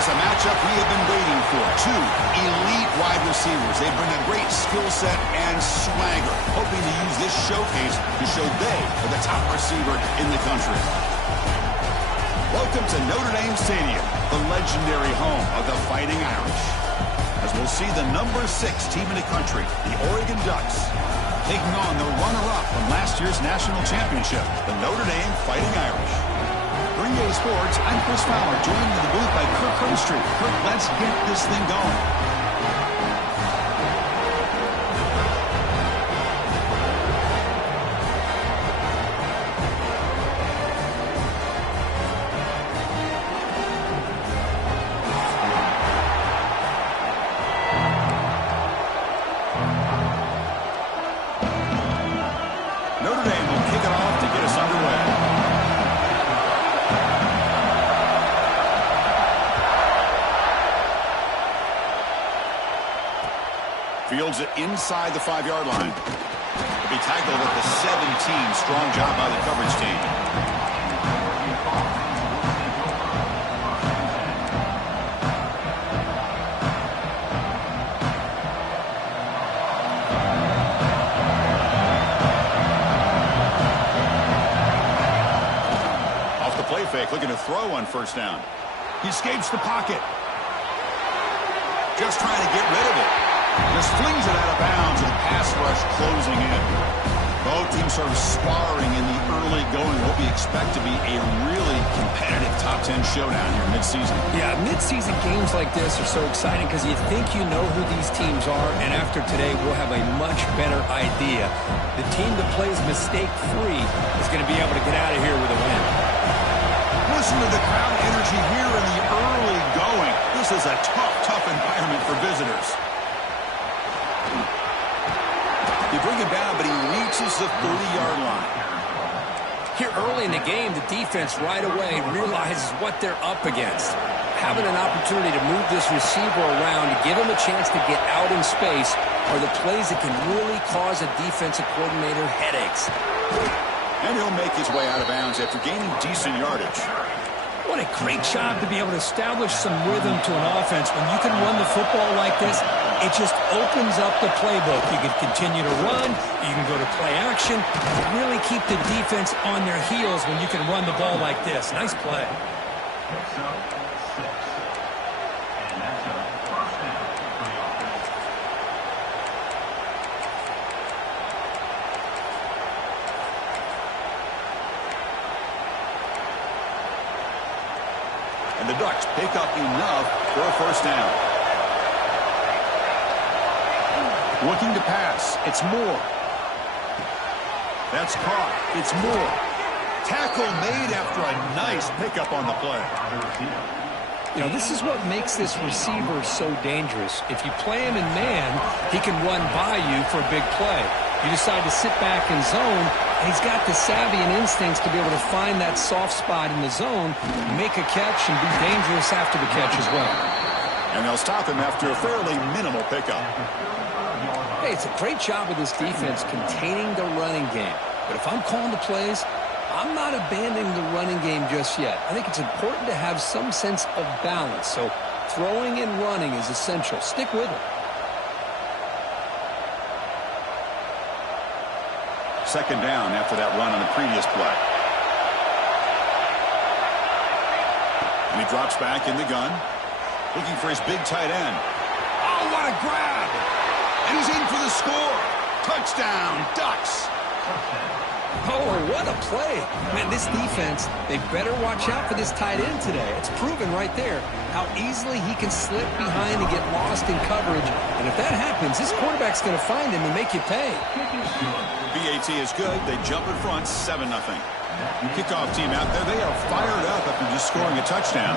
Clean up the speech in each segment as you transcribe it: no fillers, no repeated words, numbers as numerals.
is a matchup we have been waiting for. Two elite wide receivers. They bring a great skill set and swagger, hoping to use this showcase to show they are the top receiver in the country. Welcome to Notre Dame Stadium, the legendary home of the Fighting Irish. As we'll see the number 6 team in the country, the Oregon Ducks, taking on the runner-up from last year's national championship, the Notre Dame Fighting Irish. For EA Sports, I'm Chris Fowler, joined in the booth by Kirk Herbstreit. Kirk, let's get this thing going. Notre Dame will kick it off to get us underway. Fields it inside the 5-yard line. He'll be tackled at the 17. Strong job by the coverage team. Off the play fake, looking to throw on first down. He escapes the pocket. Just trying to get rid of it. Just flings it out of bounds, and the pass rush closing in. Both teams sort of sparring in the early going, what we expect to be a really competitive top 10 showdown here mid-season. Yeah, mid-season games like this are so exciting because you think you know who these teams are, and after today we'll have a much better idea. The team that plays mistake-free is going to be able to get out of here with a win. Listen to the crowd energy here in the early going. This is a tough environment for visitors. You bring him down, but he reaches the 30-yard line. Here early in the game, the defense right away realizes what they're up against. Having an opportunity to move this receiver around to give him a chance to get out in space are the plays that can really cause a defensive coordinator headaches. And he'll make his way out of bounds after gaining decent yardage. What a great job to be able to establish some rhythm to an offense. When you can run the football like this, it just opens up the playbook. You can continue to run, you can go to play action, really keep the defense on their heels when you can run the ball like this. Nice play. And the Ducks pick up enough for a first down. Looking to pass. It's Moore. That's caught. It's Moore. Tackle made after a nice pickup on the play. You know, this is what makes this receiver so dangerous. If you play him in man, he can run by you for a big play. You decide to sit back in zone, and he's got the savvy and instincts to be able to find that soft spot in the zone, make a catch, and be dangerous after the catch as well. And they'll stop him after a fairly minimal pickup. Hey, it's a great job of this defense containing the running game. But if I'm calling the plays, I'm not abandoning the running game just yet. I think it's important to have some sense of balance. So throwing and running is essential. Stick with it. Second down after that run on the previous play. And he drops back in the gun, looking for his big tight end. Oh, what a grab! And he's in for the score. Touchdown, Ducks. Oh, what a play. Man, this defense, they better watch out for this tight end today. It's proven right there how easily he can slip behind and get lost in coverage. And if that happens, this quarterback's going to find him and make you pay. BAT is good. They jump in front, 7-0. Kickoff team out there, they are fired up after just scoring a touchdown.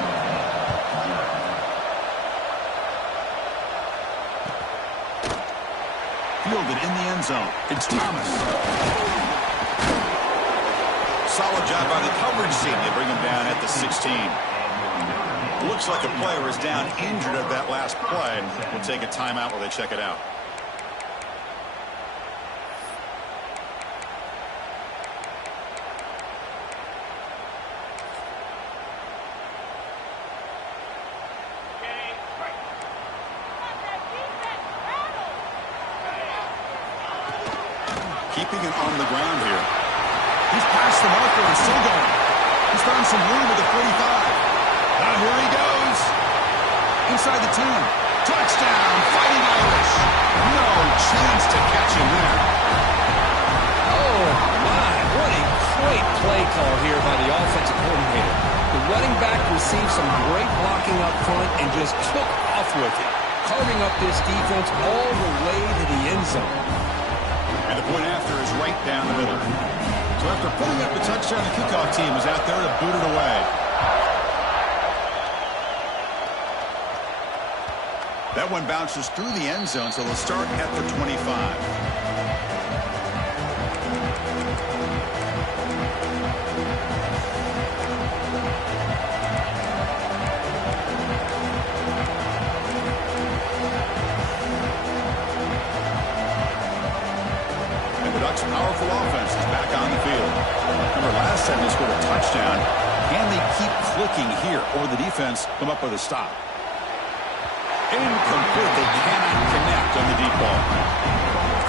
Fielded in the end zone. It's Thomas. Solid job by the coverage team. They bring him down at the 16. Looks like a player is down injured at that last play. We'll take a timeout while they check it out. keeping it on the ground here. He's past the marker and still going. He's found some room at the 45. Now here he goes. Inside the 10. Touchdown, Fighting Irish. No chance to catch him there. Oh, my. What a great play call here by the offensive coordinator. The running back received some great blocking up front and just took off with it, carving up this defense all the way to the end zone. And the point after is right down the middle. So after putting up the touchdown, the kickoff team is out there to boot it away. That one bounces through the end zone, so they'll start at the 25. Powerful offense is back on the field. Remember, last time they scored a touchdown. Can they keep clicking here, or the defense come up with a stop? Incomplete. They cannot connect on the deep ball.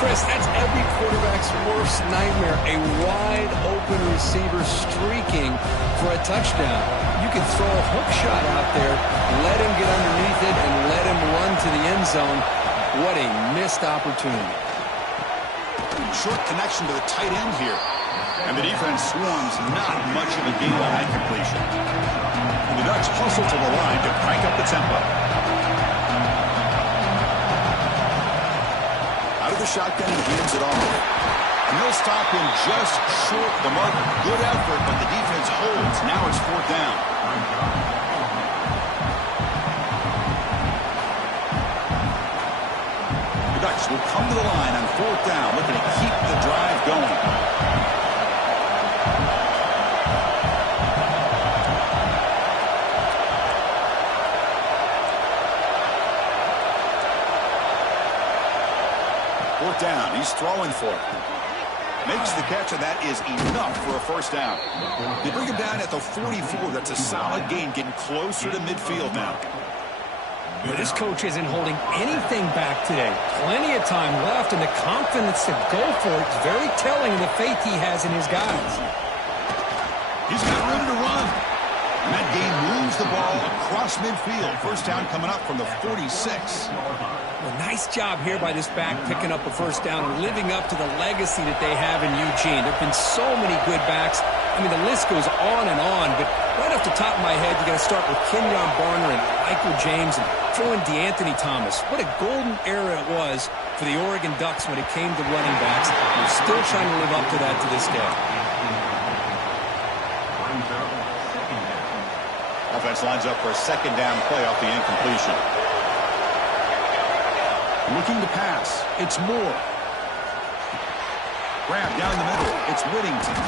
Chris, that's every quarterback's worst nightmare. A wide-open receiver streaking for a touchdown. You can throw a hook shot out there, let him get underneath it, and let him run to the end zone. What a missed opportunity. Short connection to the tight end here. And the defense swarms not much of a gain on that completion. And the Ducks hustle to the line to crank up the tempo. Out of the shotgun, he hands it off. And they'll stop him just short the mark. Good effort, but the defense holds. Now it's 4th down. Ducks will come to the line on 4th down, looking to keep the drive going. Fourth down, he's throwing for it. Makes the catch, and that is enough for a 1st down. They bring him down at the 44. That's a solid gain, getting closer to midfield now. But this coach isn't holding anything back today. Plenty of time left, and the confidence to go for it is very telling of the faith he has in his guys. He's got room to run. And that gain moves the ball across midfield. 1st down coming up from the 46. Well, nice job here by this back picking up a 1st down and living up to the legacy that they have in Eugene. There have been so many good backs. I mean, the list goes on and on, but right off the top of my head, you got to start with Kenyon Barner and Michael James and throw in DeAnthony Thomas. What a golden era it was for the Oregon Ducks when it came to running backs. We're still trying to live up to that to this day. Offense lines up for a 2nd down play off the incompletion. Looking to pass. It's Moore. Grab down the middle. It's Whittington.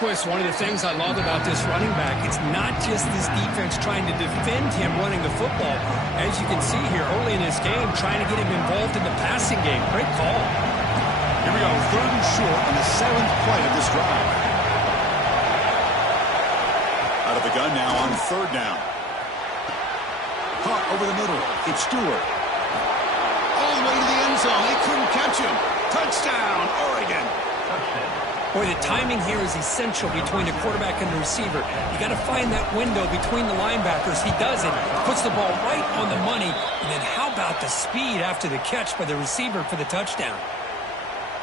Chris, one of the things I love about this running back, it's not just this defense trying to defend him running the football. As you can see here early in this game, trying to get him involved in the passing game. Great call. Here we go, 3rd and short on the 7th play of this drive. Out of the gun now on 3rd down. Caught over the middle. It's Stewart. All the way to the end zone. They couldn't catch him. Touchdown, Oregon. Boy, the timing here is essential between the quarterback and the receiver. You got to find that window between the linebackers. He does it, puts the ball right on the money, and then how about the speed after the catch by the receiver for the touchdown?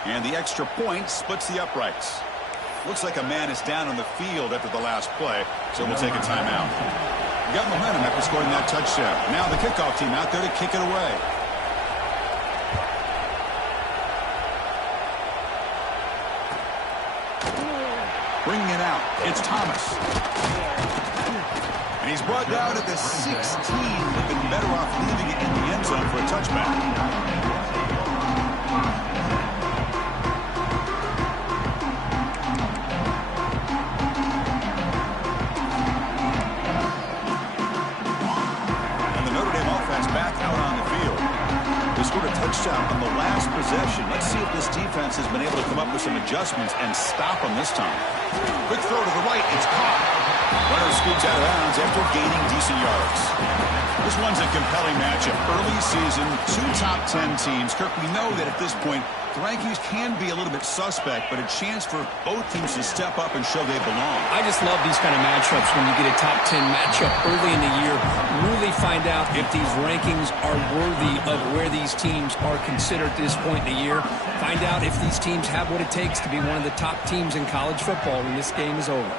And the extra point splits the uprights. Looks like a man is down on the field after the last play, so we'll take a timeout. We got momentum after scoring that touchdown. Now the kickoff team out there to kick it away. Bringing it out, it's Thomas. And he's brought down at the 16. They've been better off leaving it in the end zone for a touchback. And the Notre Dame offense back out on the field. They scored a touchdown on the last possession. Let's see if this defense has been able to come up with some adjustments and stop them this time. Quick throw to the right. It's caught. Runner scoots out of bounds after gaining decent yards. This one's a compelling matchup. Early season, 2 top 10 teams. Kirk, we know that at this point, The rankings can be a little bit suspect, but a chance for both teams to step up and show they belong. I just love these kind of matchups when you get a top 10 matchup early in the year. Really find out if these rankings are worthy of where these teams are considered at this point in the year. Find out if these teams have what it takes to be one of the top teams in college football when this game is over.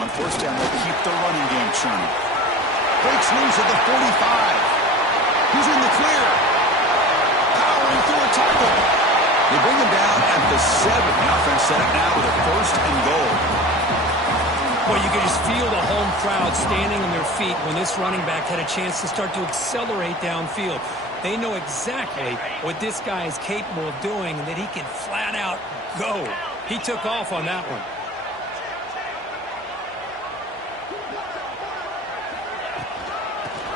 On first down, they'll keep the running game churning. Breaks loose at the 45. He's in the clear. Powering through a tackle. They bring him down at the 7. The offense set up now with a first and goal. Well, you can just feel the home crowd standing on their feet when this running back had a chance to start to accelerate downfield. They know exactly what this guy is capable of doing and that he can flat out go. He took off on that one.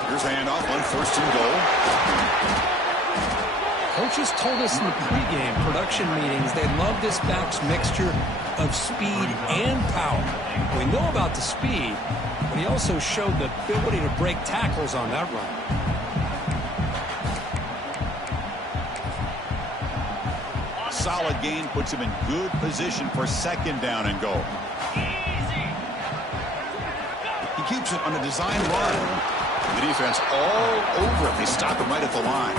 Here's a handoff on first and goal. Coaches told us in the pregame production meetings they love this back's mixture of speed and power. We know about the speed, but he also showed the ability to break tackles on that run. Solid gain puts him in good position for second down and goal. He keeps it on a design run. The defense all over it. They stop him right at the line.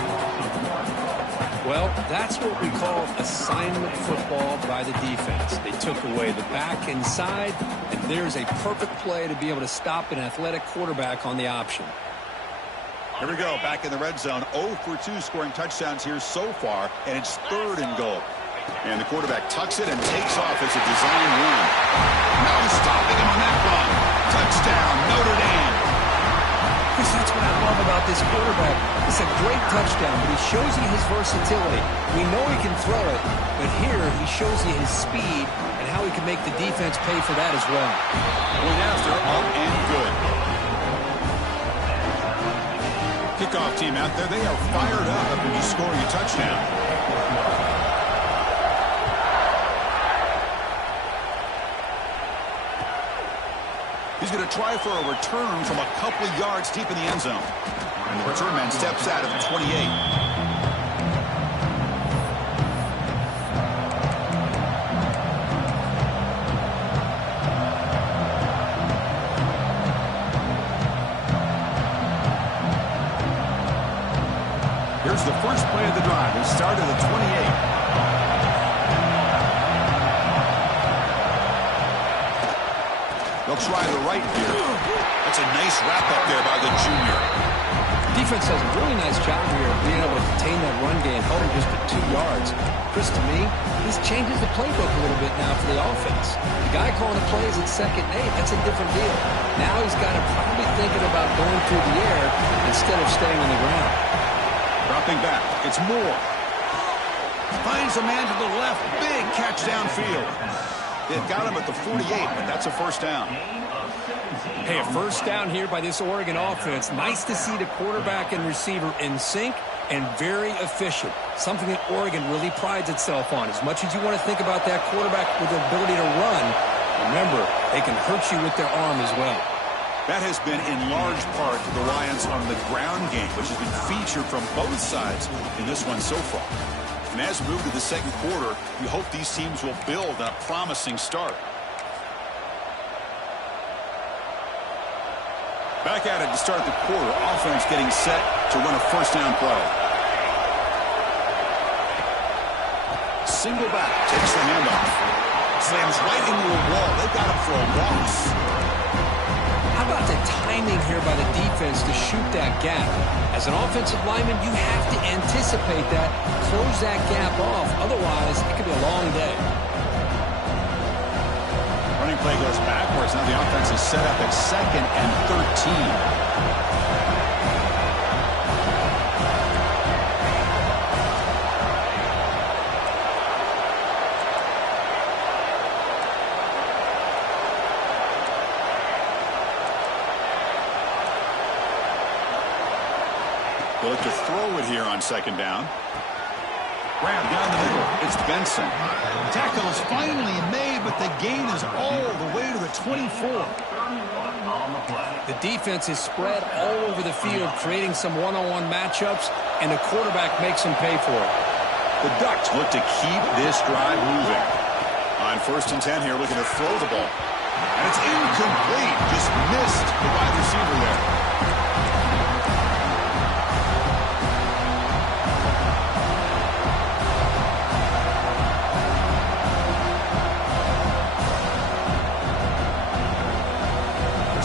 Well, that's what we call assignment football by the defense. They took away the back inside, and there's a perfect play to be able to stop an athletic quarterback on the option. Here we go, back in the red zone. 0 for 2 scoring touchdowns here so far, and it's third and goal. And the quarterback tucks it and takes off as a design run. No stopping him on that run. Touchdown, Notre Dame. Chris, that's what I love about this quarterback. It's a great touchdown, but he shows you his versatility. We know he can throw it, but here he shows you his speed and how he can make the defense pay for that as well. Point after, up and good. Kickoff team out there, they are fired up after just scoring a touchdown. He's going to try for a return from a couple of yards deep in the end zone. And the return man steps out of the 28. Here's the first play of the drive. It started at the 28. They'll try the right here. That's a nice wrap-up there by the junior. Defense does a really nice job here of being able to contain that run game, held him just at 2 yards. Chris, to me, this changes the playbook a little bit now for the offense. The guy calling the plays at 2nd and 8, that's a different deal. Now he's got to probably thinking about going through the air instead of staying on the ground. Dropping back, it's Moore. Finds a man to the left, big catch downfield. They've got him at the 48, but that's a first down. Hey, a first down here by this Oregon offense. Nice to see the quarterback and receiver in sync and very efficient. Something that Oregon really prides itself on. As much as you want to think about that quarterback with the ability to run, remember, they can hurt you with their arm as well. That has been in large part the reliance on the ground game, which has been featured from both sides in this one so far. And as we move to the second quarter, you hope these teams will build a promising start. Back at it to start the quarter. Offense getting set to run a first down play. Single back, takes the handoff. Slams right into a wall. They've got him for a loss. How about the timing here by the defense to shoot that gap? As an offensive lineman, you have to anticipate that, close that gap off. Otherwise, it could be a long day. Running play goes backwards. Now the offense is set up at 2nd and 13. They look to throw it here on second down. Grab down the middle. It's Benson. Tackle is finally made, but the gain is all the way to the 24. The defense is spread all over the field, creating some one-on-one matchups. and the quarterback makes him pay for it. The Ducks look to keep this drive moving. On 1st and 10 here, looking to throw the ball. And it's incomplete. Just missed the wide receiver there.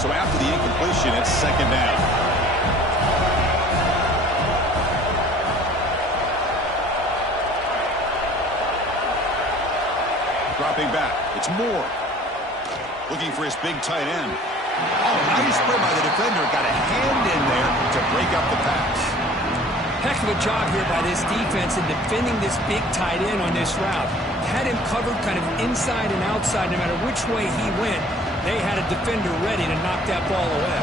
So after the incompletion, it's 2nd down. Dropping back. It's Moore. Looking for his big tight end. Oh, nice play by the defender. Got a hand in there to break up the pass. Heck of a job here by this defense in defending this big tight end on this route. Had him covered kind of inside and outside no matter which way he went. They had a defender ready to knock that ball away.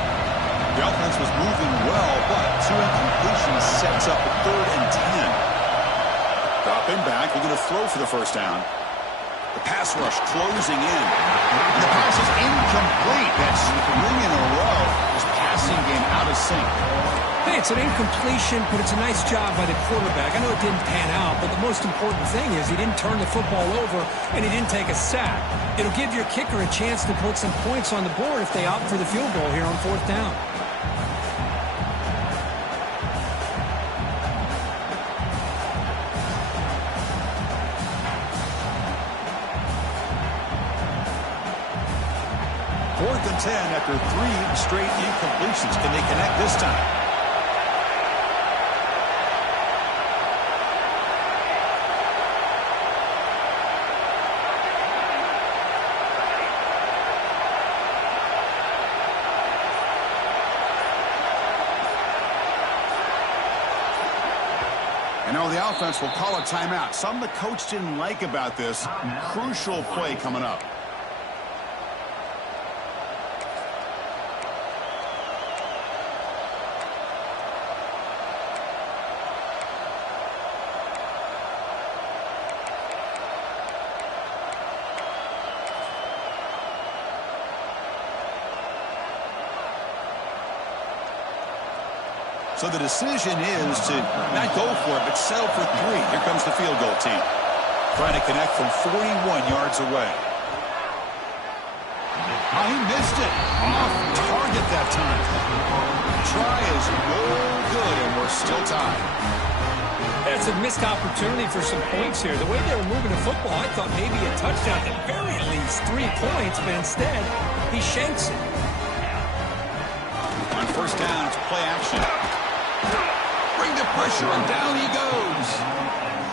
The offense was moving well, but 2 incompletions sets up a 3rd and 10. Dropping back, looking to throw for the 1st down. The pass rush closing in. And the pass is incomplete. That's 3 in a row. His passing game out of sync. Hey, it's an incompletion, but it's a nice job by the quarterback. I know it didn't pan out, but the most important thing is he didn't turn the football over and he didn't take a sack. It'll give your kicker a chance to put some points on the board if they opt for the field goal here on 4th down. Fourth and 10 after 3 straight incompletions. Can they connect this time? And now the offense will call a timeout. Something the coach didn't like about this. Crucial play coming up. So the decision is to not go for it, but settle for 3. Here comes the field goal team. Trying to connect from 41 yards away. Oh, he missed it. Off target that time. Try is no good, and we're still tied. That's a missed opportunity for some points here. The way they were moving the football, I thought maybe a touchdown, at the very least 3 points, but instead, he shanks it. On 1st down, it's play action. Bring the pressure, and down he goes.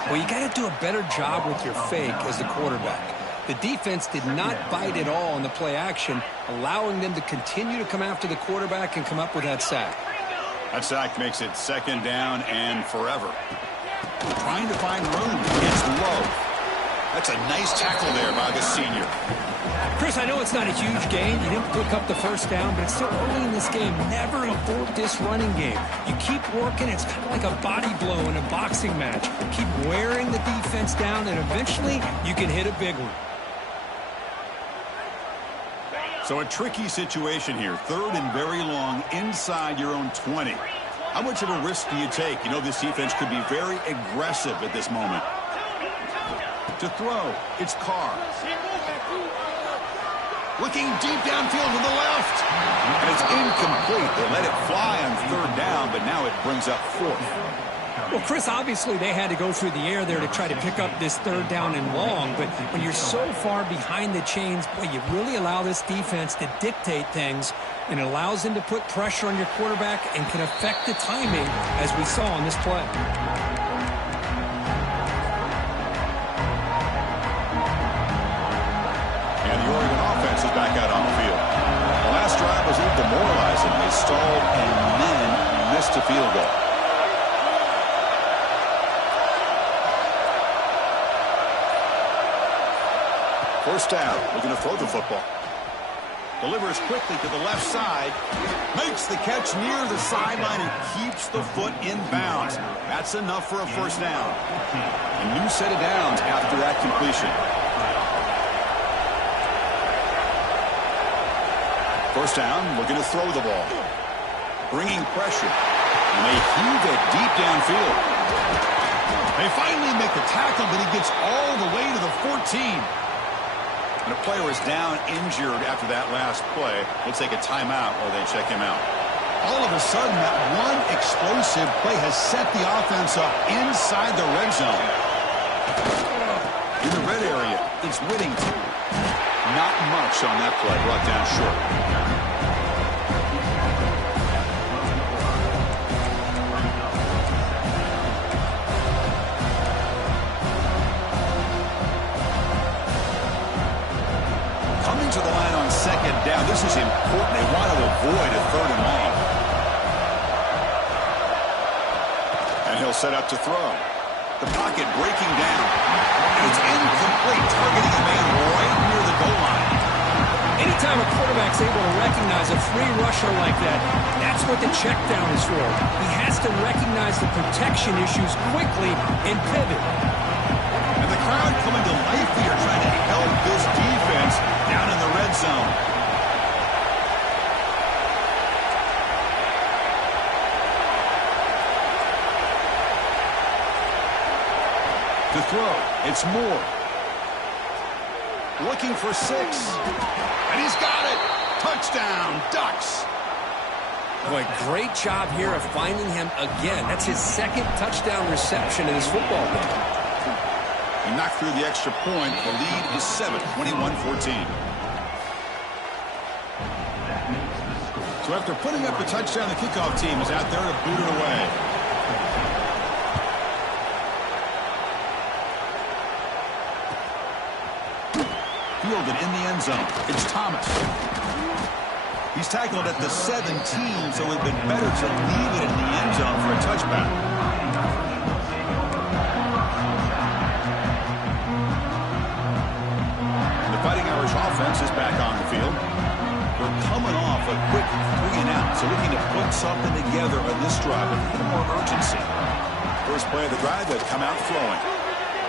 Well, you got to do a better job with your fake as the quarterback. The defense did not bite at all in the play action, allowing them to continue to come after the quarterback and come up with that sack. That sack makes it 2nd down and forever. Trying to find room. It's low. That's a nice tackle there by the senior. Chris, I know it's not a huge gain. You didn't pick up the 1st down, but it's still early in this game. Never abort this running game. You keep working. It's kind of like a body blow in a boxing match. Keep wearing the defense down, and eventually you can hit a big one. So a tricky situation here. 3rd and very long inside your own 20. How much of a risk do you take? You know this defense could be very aggressive at this moment. To throw, it's Carr. Looking deep downfield to the left. And it's incomplete. They let it fly on 3rd down, but now it brings up 4th. Well, Chris, obviously they had to go through the air there to try to pick up this 3rd down and long, but when you're so far behind the chains, boy, you really allow this defense to dictate things, and it allows them to put pressure on your quarterback and can affect the timing, as we saw on this play. And the Oregon offense is back out on the field. The last drive was a little demoralizing. They stalled and then missed a field goal. First down, looking to throw the football. Delivers quickly to the left side. Makes the catch near the sideline and keeps the foot in bounds. That's enough for a 1st down. A new set of downs after that completion. 1st down, looking to throw the ball. Bringing pressure. And they heave it deep downfield. They finally make the tackle, but he gets all the way to the 14. And a player is down injured after that last play. We'll take a timeout while they check him out. All of a sudden, that one explosive play has set the offense up inside the red zone. In the red area, it's Whittington. Not much on that play, brought down short. Coming to the line on second down. This is important. They want to avoid a third and long. And he'll set up to throw. The pocket breaking down. And it's incomplete, targeting a man right near the goal line. Anytime a quarterback's able to recognize a free rusher like that, that's what the check down is for. He has to recognize the protection issues quickly and pivot. And the crowd coming to life here, trying to help this defense down in the red zone. To throw, it's Moore. Looking for 6. And he's got it. Touchdown, Ducks. Boy, great job here of finding him again. That's his second touchdown reception in this football game. He knocked through the extra point. The lead is 7, 21-14. So after putting up a touchdown, the kickoff team is out there to boot it away. Fielded in the end zone. It's Thomas. He's tackled at the 17, so it would have been better to leave it in the end zone for a touchback. The Fighting Irish offense is back on the field. They're coming off a quick 3-and-out, so looking to put something together on this drive with a little more urgency. First play of the drive, they've come out throwing.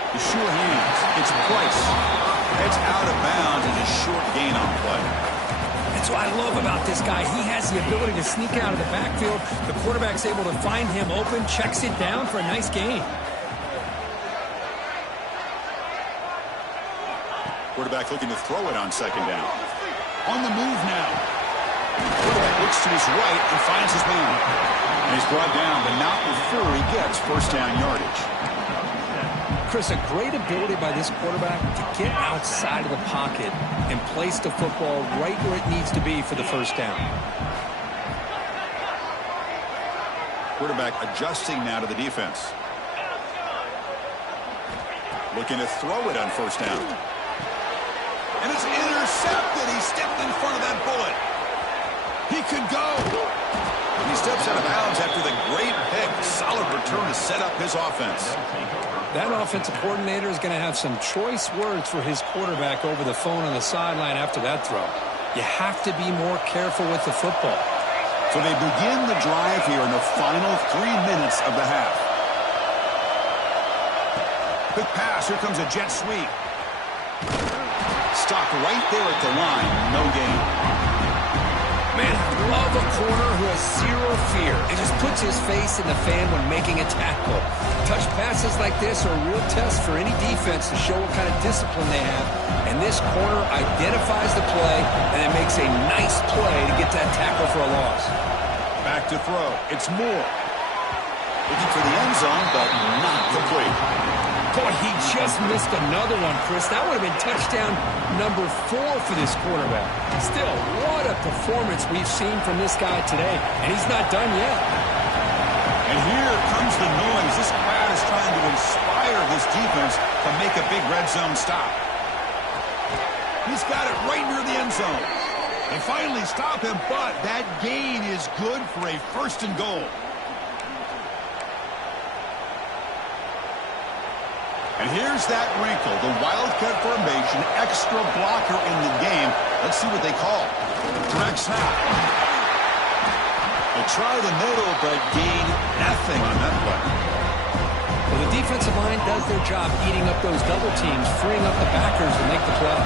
The sure hands. It's Price. Heads out of bounds and a short gain on play. That's what I love about this guy. He has the ability to sneak out of the backfield. The quarterback's able to find him open, checks it down for a nice gain. Quarterback looking to throw it on second down. On the move now. Quarterback looks to his right and finds his man. And he's brought down, but not before he gets first down yardage. Chris, a great ability by this quarterback to get outside of the pocket and place the football right where it needs to be for the first down. Quarterback adjusting now to the defense. Looking to throw it on first down. And it's intercepted. He stepped in front of that bullet. He could go. He steps out of bounds after the great pick. Solid return to set up his offense. That offensive coordinator is going to have some choice words for his quarterback over the phone on the sideline after that throw. You have to be more careful with the football. So they begin the drive here in the final 3 minutes of the half. Quick pass. Here comes a jet sweep. Stopped right there at the line. No gain. Man, I love a corner who has zero fear and just puts his face in the fan when making a tackle. Touch passes like this are a real test for any defense to show what kind of discipline they have. And this corner identifies the play and then makes a nice play to get that tackle for a loss. Back to throw. It's Moore. Looking for the end zone, but not complete. Boy, he just missed another one, Chris. That would have been touchdown number 4 for this quarterback. Still, what a performance we've seen from this guy today, and he's not done yet. And here comes the noise. This crowd is trying to inspire this defense to make a big red zone stop. He's got it right near the end zone. They finally stop him, but that gain is good for a first and goal. And here's that wrinkle, the Wildcat formation, extra blocker in the game. Let's see what they call. Direct snap. They try the middle, but gain nothing on that play. Well, the defensive line does their job eating up those double teams, freeing up the backers to make the play.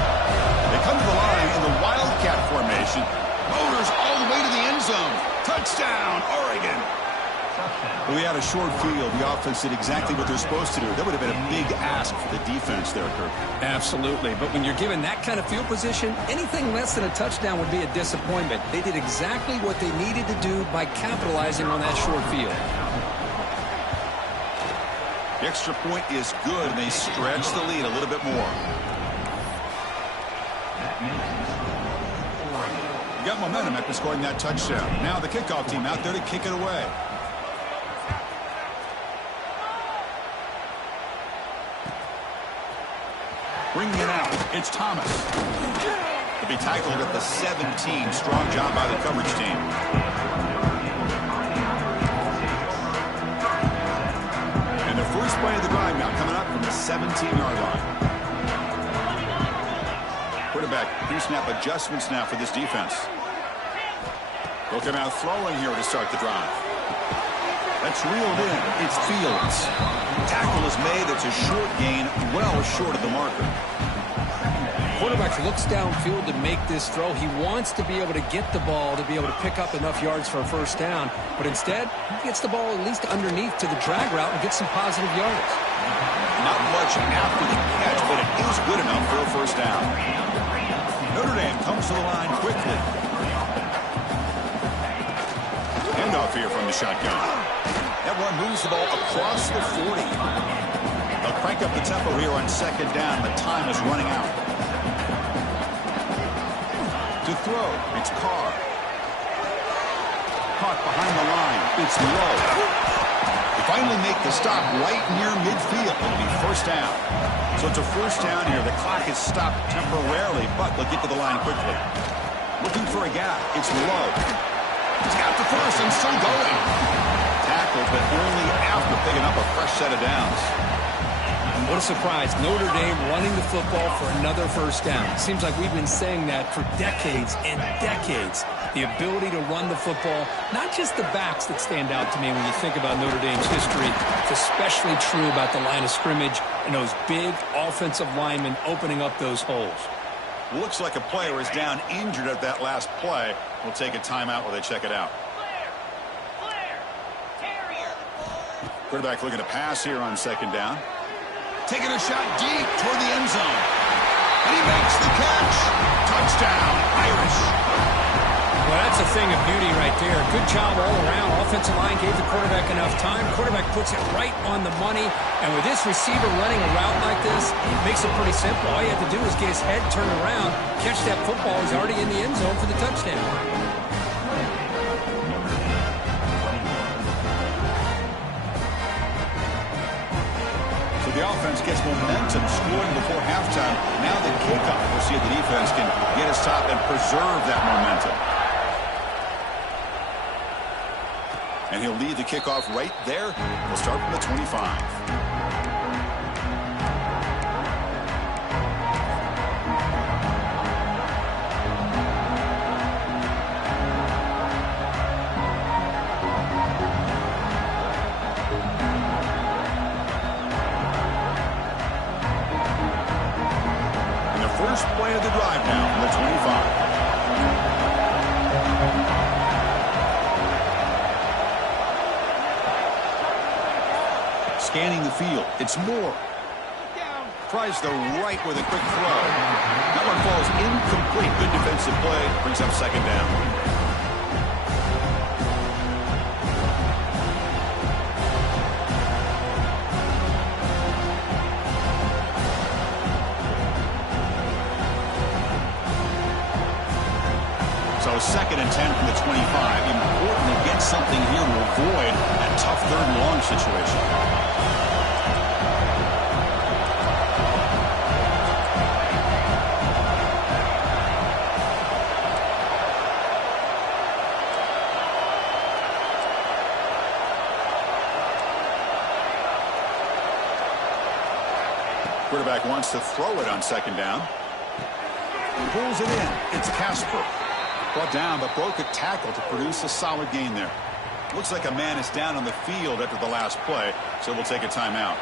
They come to the line in the Wildcat formation. Motors all the way to the end zone. Touchdown, Oregon. Well, we had a short field. The offense did exactly what they're supposed to do. That would have been a big ask for the defense there, Kirk. Absolutely. But when you're given that kind of field position, anything less than a touchdown would be a disappointment. They did exactly what they needed to do by capitalizing on that short field. The extra point is good, and they stretch the lead a little bit more. You got momentum after scoring that touchdown. Now the kickoff team out there to kick it away. Bringing it out, it's Thomas. To be tackled at the 17. Strong job by the coverage team. And the first play of the drive now coming up from the 17-yard line. Quarterback pre-snap adjustments now for this defense. They'll come out throwing here to start the drive. That's reeled in. It's Fields. Tackle is made. It's a short gain, well short of the marker. Quarterback looks downfield to make this throw. He wants to be able to get the ball to be able to pick up enough yards for a first down. But instead, he gets the ball at least underneath to the drag route and gets some positive yards. Not much after the catch, but it is good enough for a first down. Notre Dame comes to the line quickly. Handoff here from the shotgun. That one moves the ball across the 40. They'll crank up the tempo here on second down. The time is running out. To throw, it's Carr. Caught behind the line. It's low. They finally make the stop right near midfield. It'll be first down. So it's a first down here. The clock is stopped temporarily, but they'll get to the line quickly. Looking for a gap. It's low. He's got the first and still going. Tackled, but only after picking up a fresh set of downs. What a surprise. Notre Dame running the football for another first down. Seems like we've been saying that for decades and decades. The ability to run the football, not just the backs that stand out to me when you think about Notre Dame's history. It's especially true about the line of scrimmage and those big offensive linemen opening up those holes. Looks like a player is down injured at that last play. We'll take a timeout while they check it out. Quarterback looking to pass here on second down. Taking a shot deep toward the end zone. And he makes the catch. Touchdown, Irish. Well, that's a thing of beauty right there. Good job all around. Offensive line gave the quarterback enough time. Quarterback puts it right on the money. And with this receiver running a route like this, it makes it pretty simple. All you have to do is get his head turned around, catch that football. He's already in the end zone for the touchdown. The offense gets momentum scoring before halftime. Now the kickoff. We'll see if the defense can get a stop and preserve that momentum. And he'll lead the kickoff right there. We'll start from the 25. First play of the drive now from the 25. Scanning the field. It's Moore. Tries the right with a quick throw. That one falls incomplete. Good defensive play. Brings up second down. So second and 10 from the 25. Important to get something here to avoid that tough third and long situation. Quarterback wants to throw it on second down. Pulls it in. It's Casper. Brought down, but broke a tackle to produce a solid gain there. Looks like a man is down on the field after the last play, so we'll take a timeout.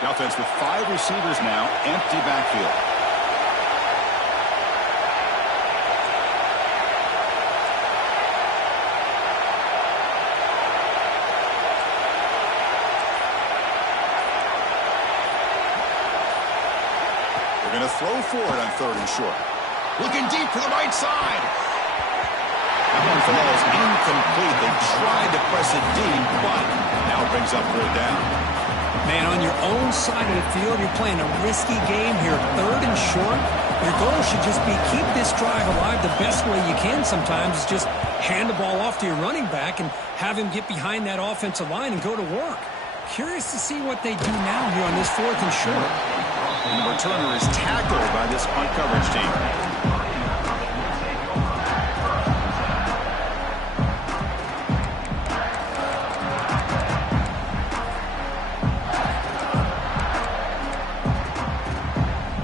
The offense with 5 receivers now, empty backfield. They're going to throw forward on 3rd and short. Looking deep to the right side. That one falls incomplete. They tried to press it deep, but now it brings up 3rd down. Man, on your own side of the field, you're playing a risky game here. 3rd and short. Your goal should just be keep this drive alive the best way you can sometimes is just hand the ball off to your running back and have him get behind that offensive line and go to work. Curious to see what they do now here on this 4th and short. And the returner is tackled by this punt coverage team.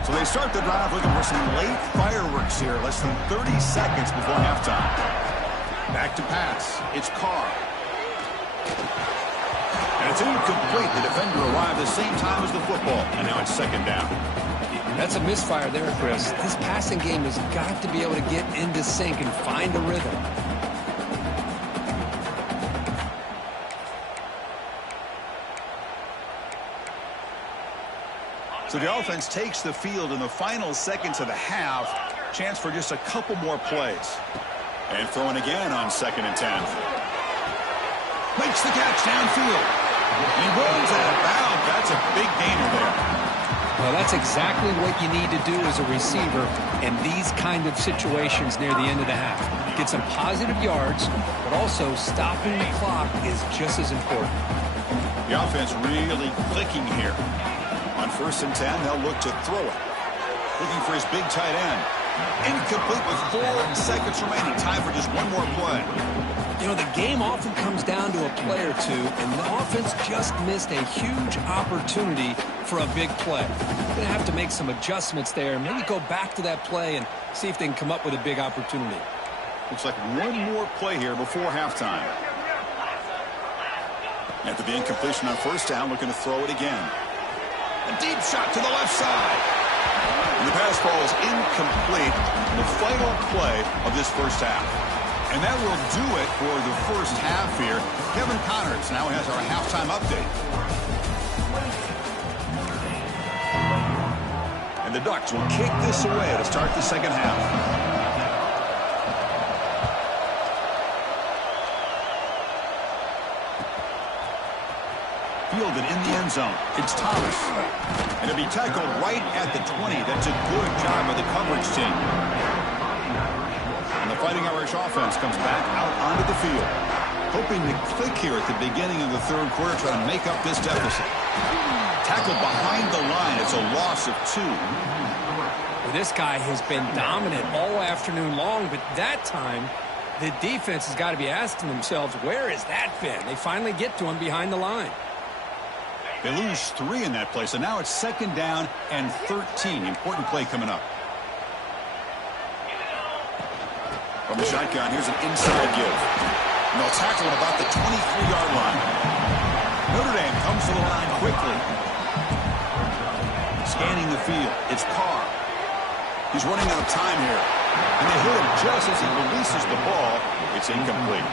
So they start the drive looking for some late fireworks here. Less than 30 seconds before halftime. Back to pass. It's Carr. And it's incomplete. The defender arrived the same time as the football. And now it's 2nd down. That's a misfire there, Chris. This passing game has got to be able to get into sync and find a rhythm. So the offense takes the field in the final seconds of the half. Chance for just a couple more plays. And throwing again on 2nd and 10. Makes the catch downfield. He runs out of bounds. That's a big gainer there. Well, that's exactly what you need to do as a receiver in these kind of situations near the end of the half. Get some positive yards, but also stopping the clock is just as important. The offense really clicking here. On 1st and 10, they'll look to throw it. Looking for his big tight end. Incomplete with 4 seconds remaining. Time for just one more play. You know, the game often comes down to a play or two, and the offense just missed a huge opportunity for a big play. They're going to have to make some adjustments there, maybe go back to that play and see if they can come up with a big opportunity. Looks like one more play here before halftime. After the incompletion on 1st down, looking to throw it again. A deep shot to the left side. And the pass ball is incomplete. The final play of this 1st half. And that will do it for the 1st half here. Kevin Connors now has our halftime update. And the Ducks will kick this away to start the 2nd half. Fielded in the end zone. It's Thomas. And it'll be tackled right at the 20. That's a good job by the coverage team. And the Fighting Irish offense comes back out onto the field. Hoping to click here at the beginning of the 3rd quarter, trying to make up this deficit. Tackled behind the line. It's a loss of 2. Well, this guy has been dominant all afternoon long, but that time, the defense has got to be asking themselves, where has that been? They finally get to him behind the line. They lose 3 in that play, so now it's 2nd down and 13. Important play coming up. From the shotgun, here's an inside give. And they'll tackle him about the 23-yard line. Notre Dame comes to the line quickly. Scanning the field. It's Carr. He's running out of time here. And they hit him just as he releases the ball. It's incomplete.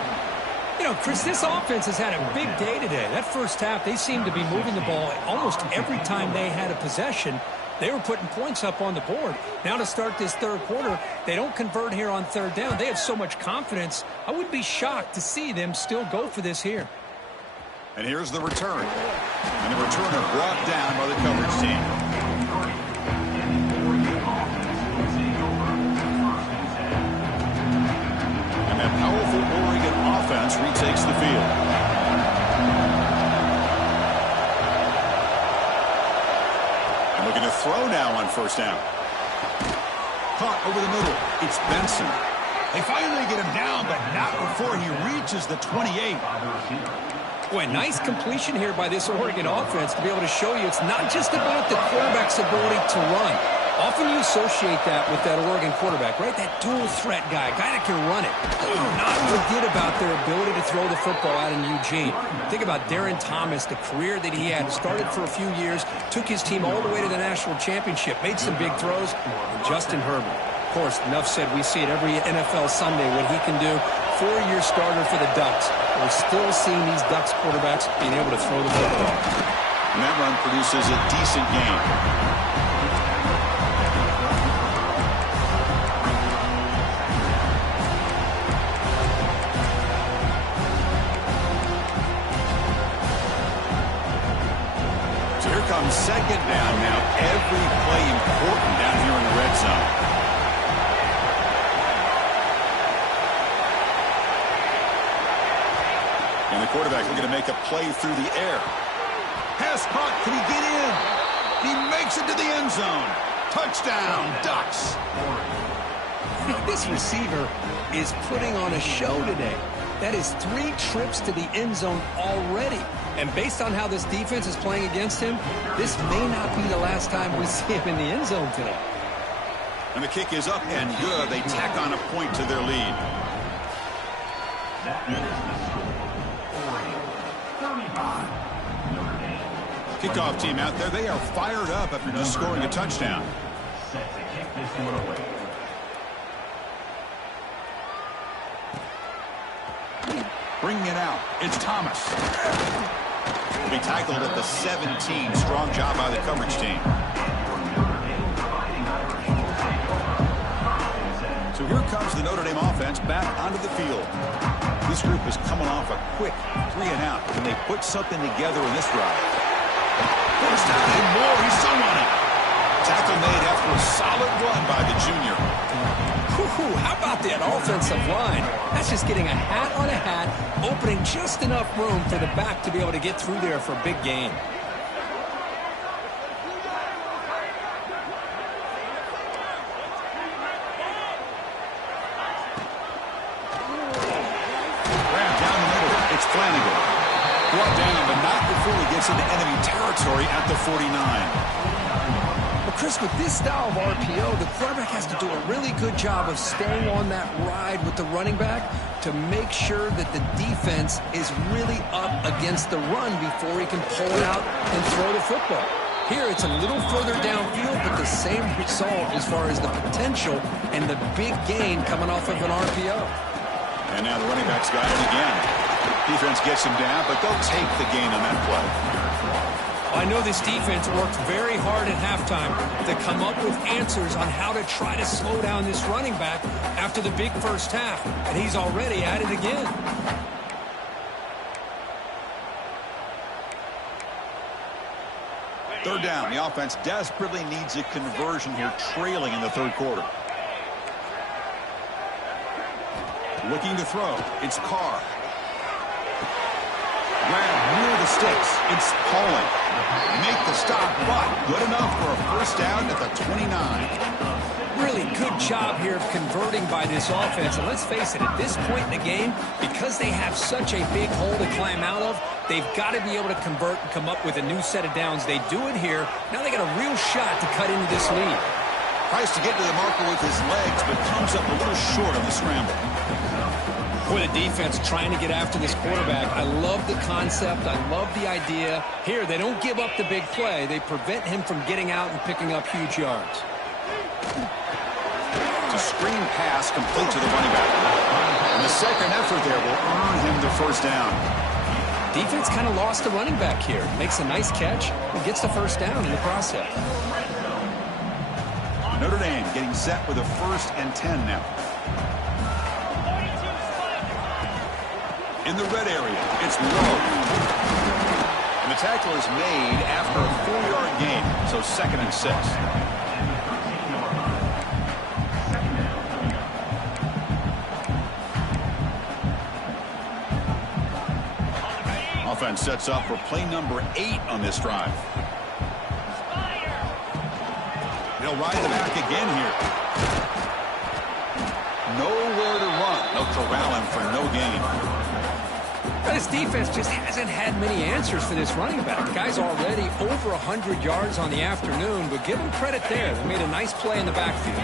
You know, Chris, this offense has had a big day today. That 1st half, they seemed to be moving the ball almost every time they had a possession. They were putting points up on the board. Now to start this 3rd quarter, they don't convert here on 3rd down. They have so much confidence. I would be shocked to see them still go for this here. And here's the return. And the returner brought down by the coverage team. And that powerful Oregon offense retakes the field. Looking to throw now on 1st down. Caught over the middle. It's Benson. They finally get him down, but not before he reaches the 28. Boy, nice completion here by this Oregon offense to be able to show you it's not just about the quarterback's ability to run. Often you associate that with that Oregon quarterback, right? That dual threat guy that can run it. Not with forget about their ability to throw the football out in Eugene. Think about Darren Thomas, the career that he had. Started for a few years, took his team all the way to the national championship, made some big throws. And Justin Herbert. Of course, enough said, we see it every NFL Sunday what he can do. 4-year starter for the Ducks. We're still seeing these Ducks quarterbacks being able to throw the football. And that run produces a decent gain. So here comes second down now. Every play important down here in the red zone. And the quarterback looking to make a play through the air. Pass caught. Can he get in? He makes it to the end zone. Touchdown, Ducks. This receiver is putting on a show today. That is 3 trips to the end zone already. And based on how this defense is playing against him, this may not be the last time we see him in the end zone today. And the kick is up and good. They tack on a point to their lead. Kickoff team out there. They are fired up after just scoring a touchdown. Bringing it out. It's Thomas. Will be tackled at the 17. Strong job by the coverage team. So here comes the Notre Dame offense back onto the field. This group is coming off a quick 3 and out. Can they put something together in this drive? First down and more. He's still running. Tackle made after a solid run by the junior. How about that offensive line? That's just getting a hat on a hat, opening just enough room for the back to be able to get through there for a big gain. Grab down the middle. It's Flanagan. Brought down, but not before he gets into enemy territory at the 49. Well, Chris, with this style of RPO, the quarterback has to do a really good job of staying on that ride with the running back to make sure that the defense is really up against the run before he can pull it out and throw the football. Here, it's a little further downfield, but the same result as far as the potential and the big gain coming off of an RPO. And now the running back's got it again. Defense gets him down, but they'll take the gain on that play. I know this defense worked very hard at halftime to come up with answers on how to try to slow down this running back after the big first half, and he's already at it again. Third down. The offense desperately needs a conversion here, trailing in the third quarter. Looking to throw. It's Carr. Grab near the sticks. It's Pauling. Make the stop, but good enough for a first down at the 29. Really good job here of converting by this offense. And let's face it, at this point in the game, because they have such a big hole to climb out of, they've got to be able to convert and come up with a new set of downs. They do it here. Now they got a real shot to cut into this lead. Tries to get to the marker with his legs, but comes up a little short on the scramble. Boy, the defense trying to get after this quarterback. I love the concept. I love the idea. Here, they don't give up the big play. They prevent him from getting out and picking up huge yards. It's a screen pass complete to the running back. And the second effort there will earn him the first down. Defense kind of lost the running back here. Makes a nice catch and gets the first down in the process. Notre Dame getting set with a 1st and 10 now. In the red area, it's low. And the tackle is made after a 4-yard gain, so 2nd and 6. Offense sets up for play number 8 on this drive. They'll ride the back again here. Nowhere to run. They'll corral him for no gain. This defense just hasn't had many answers for this running back. The guy's already over 100 yards on the afternoon, but give him credit there. They made a nice play in the backfield.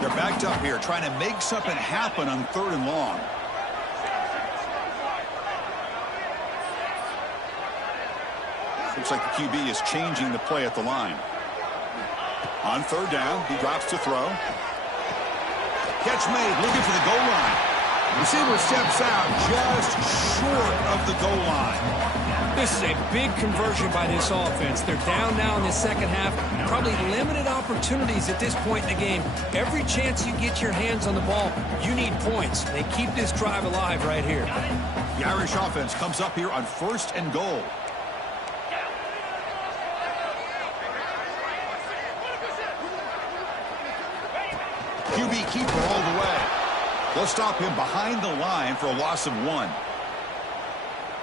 They're backed up here, trying to make something happen on 3rd and long. Looks like the QB is changing the play at the line. On third down, he drops to throw. Catch made, looking for the goal line. Receiver steps out just short of the goal line. This is a big conversion by this offense. They're down now in the second half. Probably limited opportunities at this point in the game. Every chance you get your hands on the ball, you need points. They keep this drive alive right here. The Irish offense comes up here on 1st and goal. QB keeper all the way. They'll stop him behind the line for a loss of 1.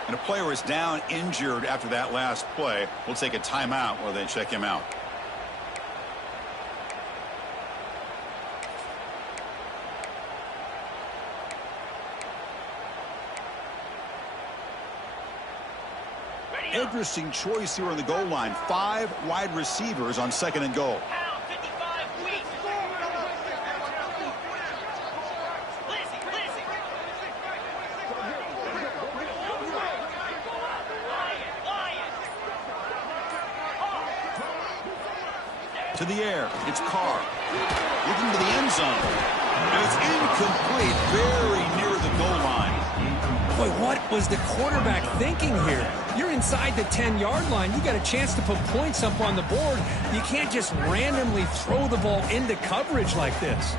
And a player is down injured after that last play. We'll take a timeout while they check him out. Interesting choice here on the goal line. 5 wide receivers on 2nd and goal. To the air, it's Carr. Looking to the end zone. And it's incomplete, very near the goal line. Boy, what was the quarterback thinking here? You're inside the 10-yard line. You got a chance to put points up on the board. You can't just randomly throw the ball into coverage like this.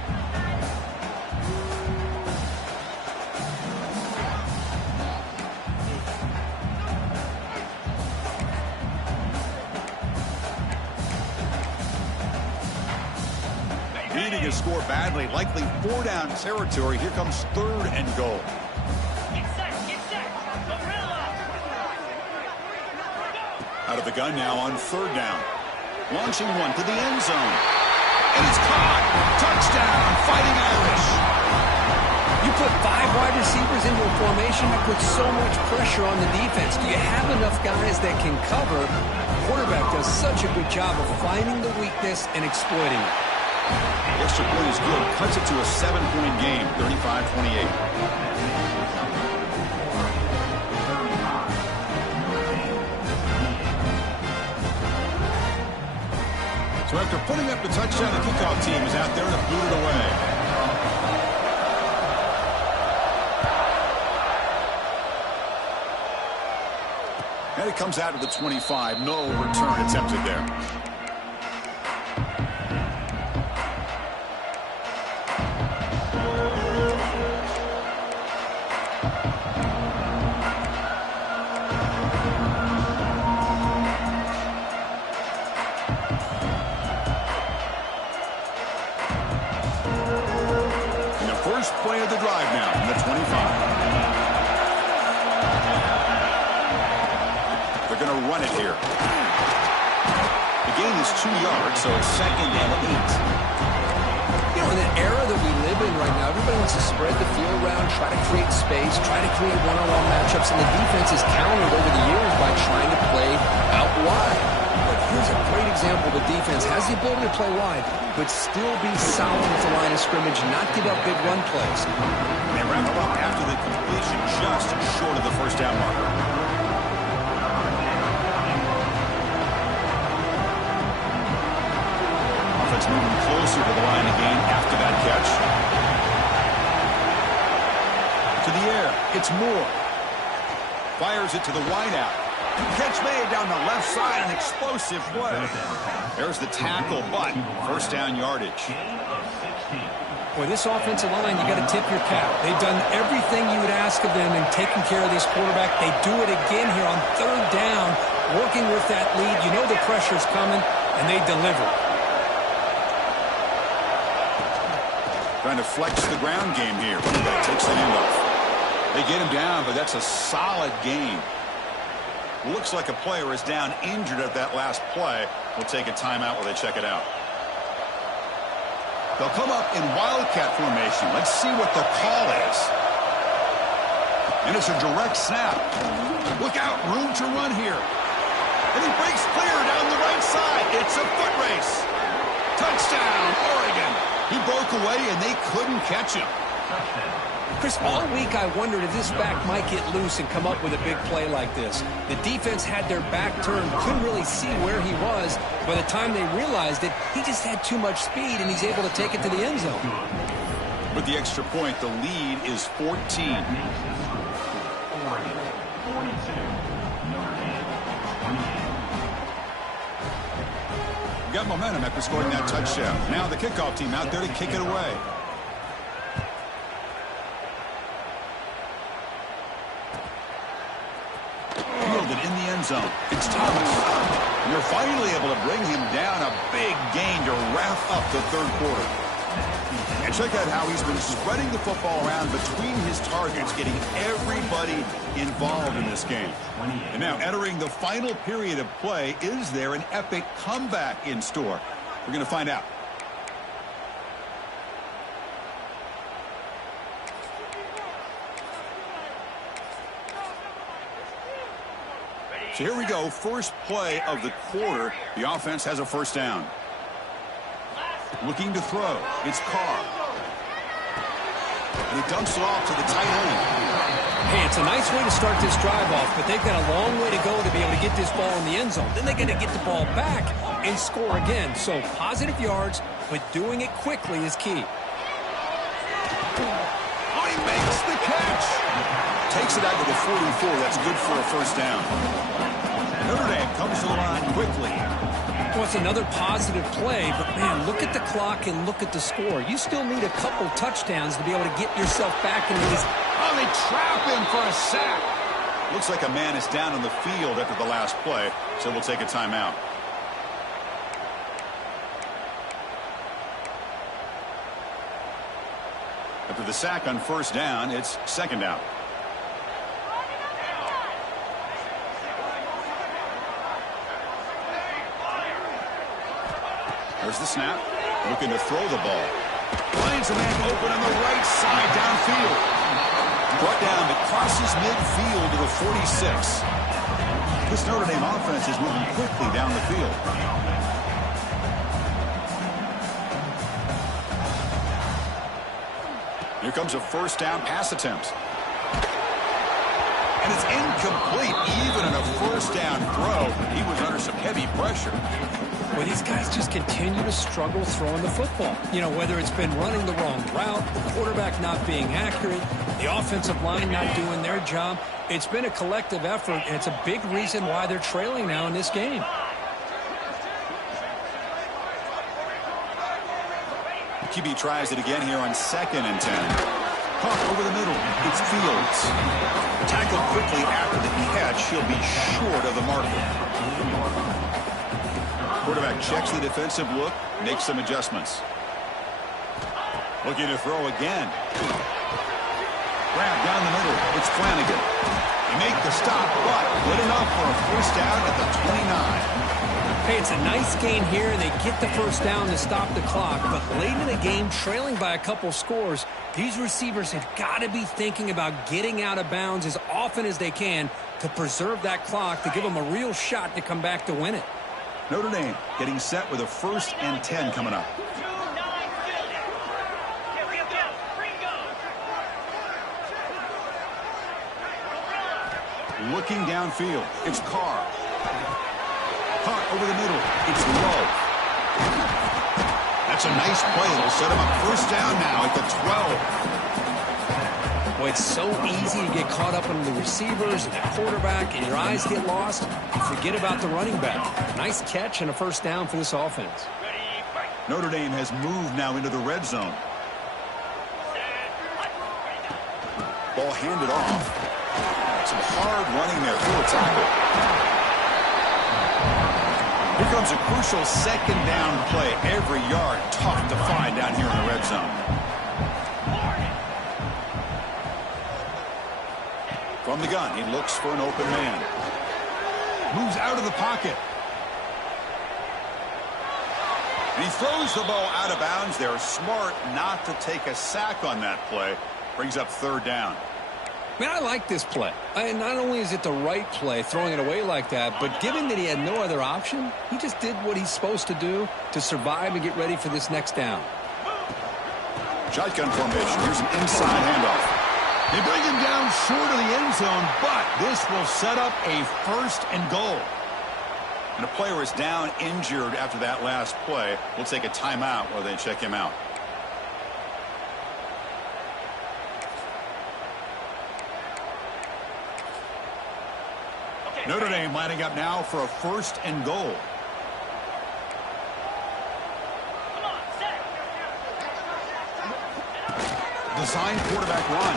Needing to score badly, likely 4-down territory. Here comes 3rd and goal. Out of the gun now on 3rd down. Launching one to the end zone. And it's caught. Touchdown, Fighting Irish. You put 5 wide receivers into a formation, that puts so much pressure on the defense. Do you have enough guys that can cover? The quarterback does such a good job of finding the weakness and exploiting it. Extra point is good. Cuts it to a 7-point game, 35-28. So after putting up the touchdown, the kickoff team is out there to boot it away. And it comes out to the 25. No return attempted there. Play of the drive now from the 25. They're going to run it here. The gain is 2 yards, so it's 2nd and 8. You know, in the era that we live in right now, everybody wants to spread the field around, try to create space, try to create one-on-one matchups, and the defense is countered over the years by trying to play out wide. But here's a great example. The defense has the ability to play wide, but still be solid at the line of scrimmage, not give up big run plays. They wrap it up after the completion, just short of the 1st down marker. Offense moving closer to the line again after that catch. To the air, it's Moore. Fires it to the wideout. Catch made down the left side, an explosive play. There's the tackle, but 1st down yardage. Boy, this offensive line, you got to tip your cap. They've done everything you would ask of them in taking care of this quarterback. They do it again here on 3rd down, working with that lead. You know the pressure's coming, and they deliver. Trying to flex the ground game here. Takes the handoff. They get him down, but that's a solid game. Looks like a player is down injured at that last play. We'll take a timeout while they check it out. They'll come up in Wildcat formation. Let's see what the call is. And it's a direct snap. Look out, room to run here. And he breaks clear down the right side. It's a foot race. Touchdown, Oregon. He broke away and they couldn't catch him. Chris, all week I wondered if this back might get loose and come up with a big play like this. The defense had their back turned, couldn't really see where he was. By the time they realized it, he just had too much speed, and he's able to take it to the end zone. With the extra point, the lead is 14. Got momentum after scoring that touchdown. Now the kickoff team out there to kick it away. Fielded in the end zone. It's Thomas. And they're finally able to bring him down. A big gain to wrap up the third quarter. And check out how he's been spreading the football around between his targets, getting everybody involved in this game. And now entering the final period of play, is there an epic comeback in store? We're going to find out. So here we go, first play of the quarter. The offense has a first down. Looking to throw. It's Carr. And he dumps it off to the tight end. Hey, it's a nice way to start this drive off, but they've got a long way to go to be able to get this ball in the end zone. Then they're going to get the ball back and score again. So positive yards, but doing it quickly is key. Oh, he makes the catch. Takes it out to the 44. That's good for a first down. Notre Dame comes to the line quickly. Well, it's another positive play, but, man, look at the clock and look at the score. You still need a couple touchdowns to be able to get yourself back into this. Oh, they trap him for a sack. Looks like a man is down on the field after the last play, so we'll take a timeout. After the sack on first down, it's second down. There's the snap. Looking to throw the ball. Finds a man open on the right side downfield. Brought down, but crosses midfield to the 46. This Notre Dame offense is moving quickly down the field. Here comes a first down pass attempt. And it's incomplete, even in a first down throw. He was under some heavy pressure. Well, these guys just continue to struggle throwing the football. You know, whether it's been running the wrong route, the quarterback not being accurate, the offensive line not doing their job. It's been a collective effort, and it's a big reason why they're trailing now in this game. QB tries it again here on 2nd and 10. Hunt over the middle. It's Fields. Tackled quickly after the catch. He'll be short of the marker. Quarterback checks the defensive look, makes some adjustments. Looking to throw again. Grab down the middle. It's Flanagan. They make the stop, but good enough for a first down at the 29. Hey, it's a nice gain here, and they get the first down to stop the clock. But late in the game, trailing by a couple scores, these receivers have got to be thinking about getting out of bounds as often as they can to preserve that clock, to give them a real shot to come back to win it. Notre Dame getting set with a 1st and 10 coming up. Looking downfield. It's Carr. Caught over the middle. It's Lowe. That's a nice play. It'll set him up first down now at the 12. Boy, it's so easy to get caught up in the receivers and the quarterback, and your eyes get lost. You forget about the running back. Nice catch and a first down for this offense. Notre Dame has moved now into the red zone. Ball handed off. Some hard running there through a tackle. Here comes a crucial 2nd down play. Every yard tough to find down here in the red zone. From the gun, he looks for an open man. Moves out of the pocket. And he throws the ball out of bounds. They're smart not to take a sack on that play. Brings up 3rd down. Man, I like this play. And not only is it the right play, throwing it away like that, but given that he had no other option, he just did what he's supposed to do to survive and get ready for this next down. Shotgun formation. Here's an inside handoff. They bring him down short of the end zone, but this will set up a 1st and goal. And a player is down injured after that last play. We'll take a timeout while they check him out. Notre Dame lining up now for a 1st and goal. Design quarterback run.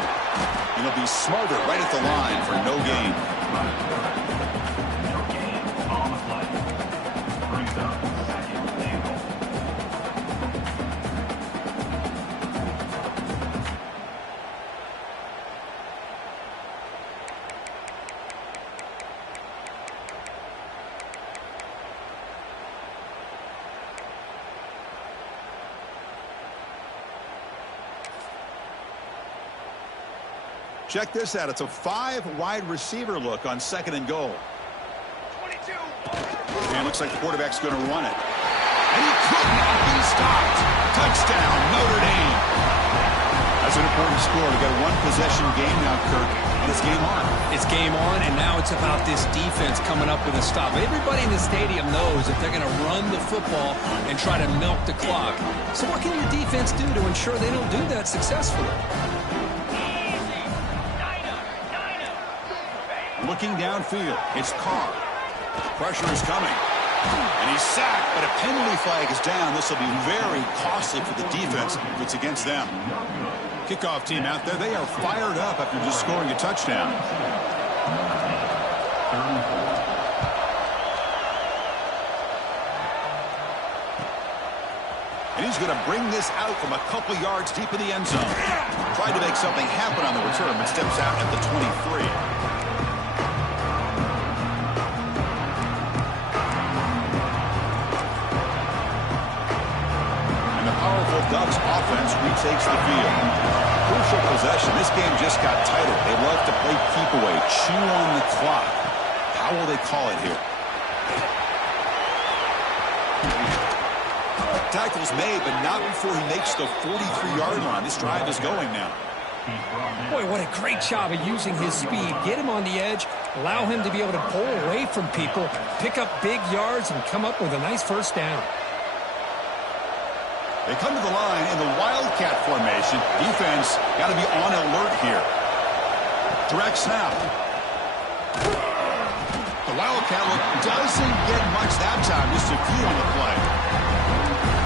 And he'll be smothered right at the line for no gain. Check this out. It's a 5-wide receiver look on 2nd and goal. 22. And it looks like the quarterback's going to run it. And he could not be stopped. Touchdown, Notre Dame. That's an important score. We've got a 1-possession game now, Kirk, and it's game on. It's game on, and now it's about this defense coming up with a stop. Everybody in the stadium knows that they're going to run the football and try to milk the clock. So what can your defense do to ensure they don't do that successfully? Looking downfield, it's Carr. Pressure is coming. And he's sacked, but a penalty flag is down. This will be very costly for the defense if it's against them. Kickoff team out there, they are fired up after just scoring a touchdown. And he's going to bring this out from a couple yards deep in the end zone. Tried to make something happen on the return, but steps out at the 23. Ducks offense retakes the field. Crucial possession. This game just got tighter. They love to play keep away, chew on the clock. How will they call it here? Tackle's made, but not before he makes the 43-yard line. This drive is going now. Boy, what a great job of using his speed. Get him on the edge, allow him to be able to pull away from people, pick up big yards, and come up with a nice 1st down. They come to the line in the Wildcat formation. Defense got to be on alert here. Direct snap. The Wildcat look doesn't get much that time. Just a few on the play.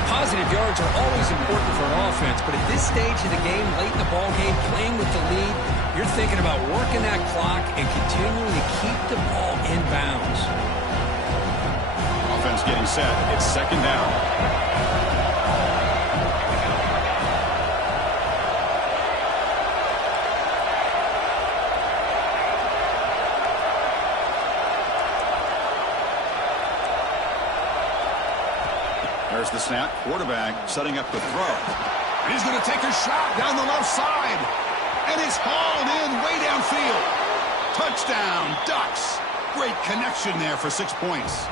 Positive yards are always important for an offense, but at this stage of the game, late in the ball game, playing with the lead, you're thinking about working that clock and continuing to keep the ball in bounds. Offense getting set. It's 2nd down. There's the snap. Quarterback setting up the throw. And he's going to take a shot down the left side. And it's hauled in way downfield. Touchdown, Ducks. Great connection there for 6 points.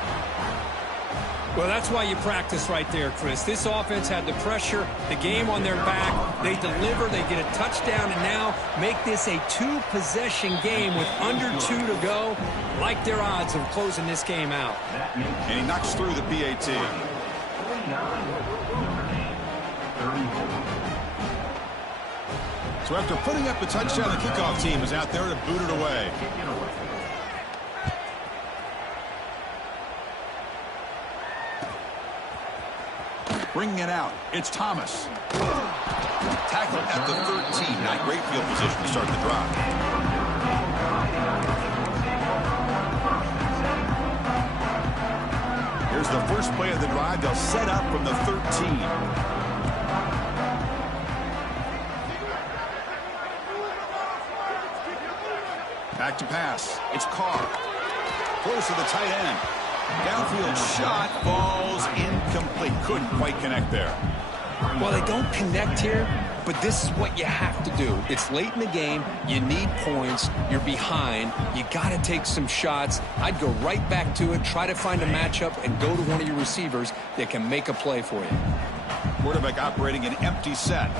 Well, that's why you practice right there, Chris. This offense had the pressure, the game on their back. They deliver, they get a touchdown, and now make this a 2-possession game with under 2 to go. Like their odds of closing this game out. And he knocks through the PAT. So after putting up the touchdown, the kickoff team is out there to boot it away. Bringing it out, it's Thomas. Tackled at the 13. Not great field position to start the drive. Here's the first play of the drive. They'll set up from the 13. Back to pass. It's Carr. Close to the tight end. Downfield shot falls incomplete. Couldn't quite connect there. Well, they don't connect here, but this is what you have to do. It's late in the game. You need points. You're behind. You got to take some shots. I'd go right back to it, try to find a matchup, and go to one of your receivers that can make a play for you. Quarterback operating an empty set.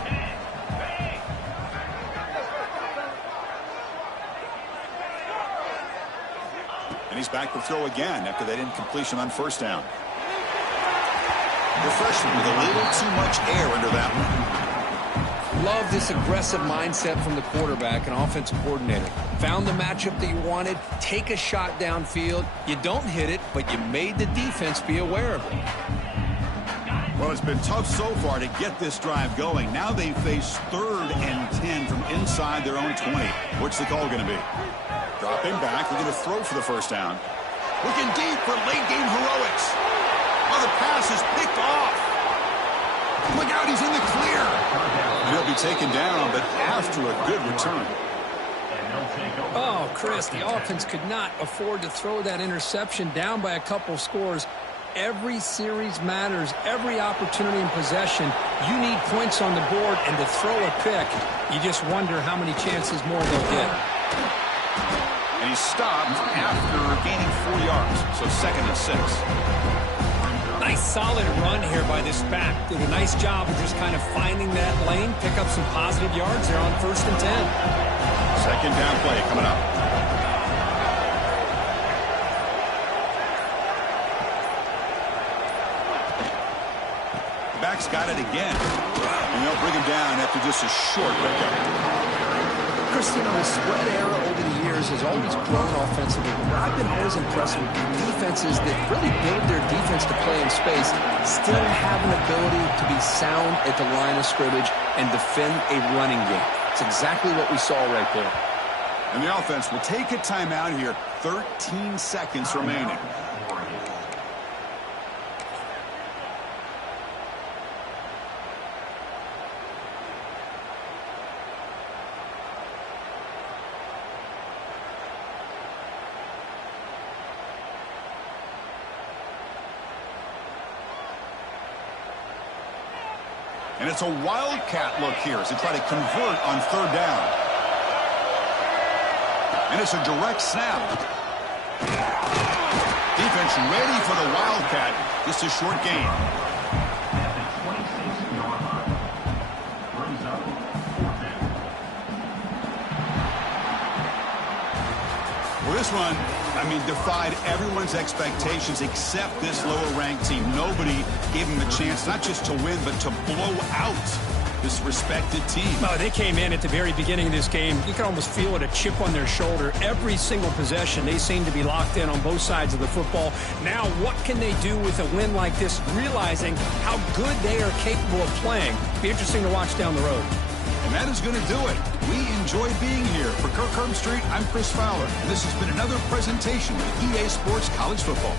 And he's back to throw again after that incompletion on first down. The freshman with a little too much air under that one. Love this aggressive mindset from the quarterback and offensive coordinator. Found the matchup that you wanted, take a shot downfield. You don't hit it, but you made the defense be aware of it. Well, it's been tough so far to get this drive going. Now they face 3rd and 10 from inside their own 20. What's the call going to be? Dropping back, looking to throw for the first down. Looking deep for late-game heroics. Oh, the pass is picked off. Look out, he's in the clear. And he'll be taken down, but after a good return. Oh, Chris, the offense could not afford to throw that interception down by a couple scores. Every series matters. Every opportunity in possession, you need points on the board, and to throw a pick, you just wonder how many chances more they'll get. And he's stopped after gaining 4 yards, so 2nd and 6. Nice solid run here by this back. Did a nice job of just kind of finding that lane, pick up some positive yards there on 1st and 10. 2nd down play coming up. Back's got it again. And they'll bring him down after just a short pickup. Christian, the spread era over the years has always grown offensively. But I've been always impressed with defenses that really build their defense to play in space, still have an ability to be sound at the line of scrimmage and defend a running game. It's exactly what we saw right there. And the offense will take a timeout here. 13 seconds remaining. And it's a wildcat look here as they try to convert on 3rd down. And it's a direct snap. Defense ready for the wildcat. Just a short gain. Well, this one, defied everyone's expectations except this lower-ranked team. Nobody gave them a chance not just to win, but to blow out this respected team. Oh, they came in at the very beginning of this game. You can almost feel it, a chip on their shoulder. Every single possession, they seem to be locked in on both sides of the football. Now, what can they do with a win like this, realizing how good they are capable of playing? Be interesting to watch down the road. And that is going to do it. We enjoy being here. For Kirk Herbstreit, I'm Chris Fowler. And this has been another presentation of EA Sports College Football.